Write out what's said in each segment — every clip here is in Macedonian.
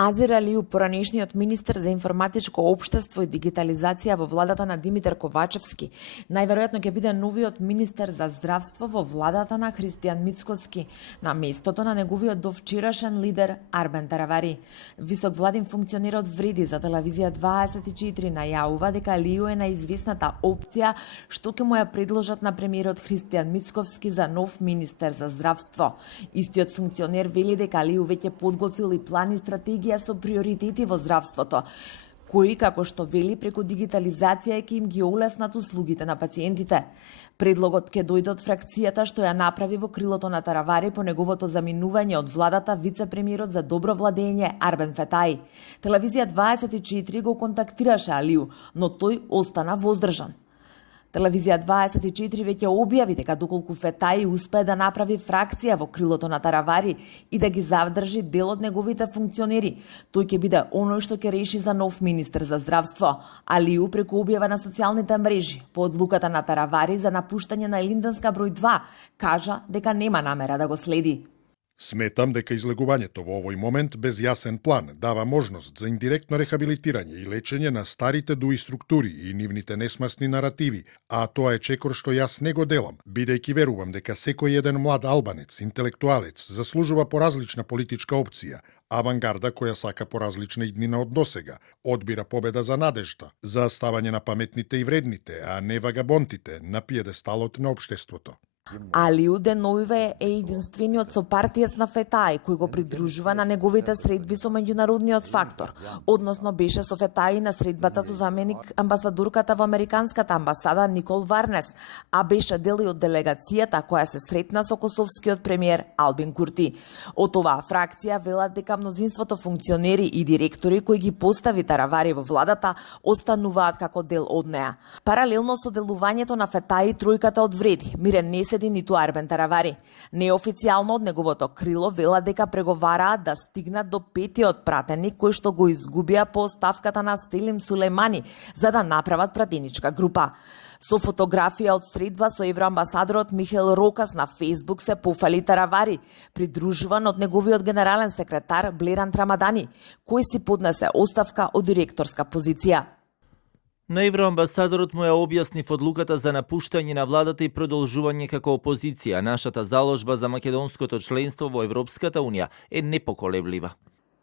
Азир Алиу, поранешниот министер за информатичко општество и дигитализација во владата на Димитар Ковачевски, најверојатно ќе биде новиот министер за здравство во владата на Христијан Мицкоски, на местото на неговиот довчерашен лидер Арбен Таравари. Висок владин функционер од Вреди за телевизија 24 најавува дека Алиу е најизвестната опција што ќе му ја предложат на премиерот Христијан Мицкоски за нов министер за здравство. Истиот функционер вели дека Алиу веќе подготвил и план и стратегија со приоритети во здравството, кои, како што вели, преку дигитализација ќе им ги олеснат услугите на пациентите. Предлогот ќе дојде од фракцијата што ја направи во крилото на Таравари по неговото заминување од владата вице-премиерот за добро владење Арбен Фетаи. Телевизија 24 го контактираше Алиу, но тој остана воздржан. Телевизија 24 веќе објави дека доколку Фетаи успее да направи фракција во крилото на Таравари и да ги задржи дел од неговите функционери, тој ќе биде оној што ќе реши за нов министер за здравство. Алиу преку објава на социјалните мрежи по одлуката на Таравари за напуштање на Елинденска број 2 кажа дека нема намера да го следи. Сметам дека излегувањето во овој момент без јасен план дава можност за индиректно рехабилитирање и лечење на старите дуи структури и нивните несмасни наративи, а тоа е чекор што јас не го делам, бидејќи верувам дека секој еден млад албанец, интелектуалец, заслужува поразлична политичка опција, авангарда која сака поразлична иднина од досега, одбира победа за надежда, за ставање на паметните и вредните, а не вагабонтите на пиедесталот на општеството. Алиу деновиве е единствениот сопартиец на Фетаи кој го придружува на неговите средби со меѓународниот фактор, односно беше со Фетаи на средбата со заменик амбасадорката во Американската амбасада Никол Варнес, а беше дел и од делегацијата која се сретна со косовскиот премиер Албин Курти. Од оваа фракција велат дека мнозинството функционери и директори кои ги постави Таравари во владата остануваат како дел од неа. Паралелно со делувањето на Фетаи, тројката од Вреди, Мирен не седи ниту Арбен Таравари. Неофицијално од неговото крило вела дека преговараат да стигнат до петиот пратеник кој што го изгубија по оставката на Селим Сулеймани за да направат пратеничка група. Со фотографија од средба со евроамбасадорот Михаил Рокас на Фейсбук се пофали Таравари, придружуван од неговиот генерален секретар Блеран Трамадани, кој си поднесе оставка од директорска позиција. На евроамбасадорот му ја објаснив одлуката за напуштање на владата и продолжување како опозиција. Нашата заложба за македонското членство во Европската унија е непоколеблива.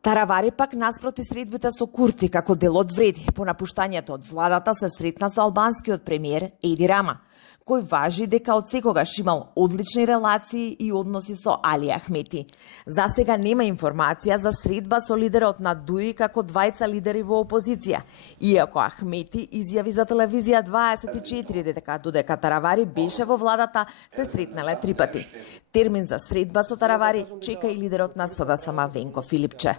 Таравари пак наспроти средбите со Курти како дел од Вреди. По напуштањето од владата се сретна со албанскиот премиер Еди Рама, кој важи дека од секогаш имал одлични релации и односи со Али Ахмети. За сега нема информација за средба со лидерот на ДУИ како двајца лидери во опозиција, иако Ахмети изјави за телевизија 24 дека додека Таравари беше во владата се сретнале 3 пати. Термин за средба со Таравари чека и лидерот на СДСМ Венко Филипче.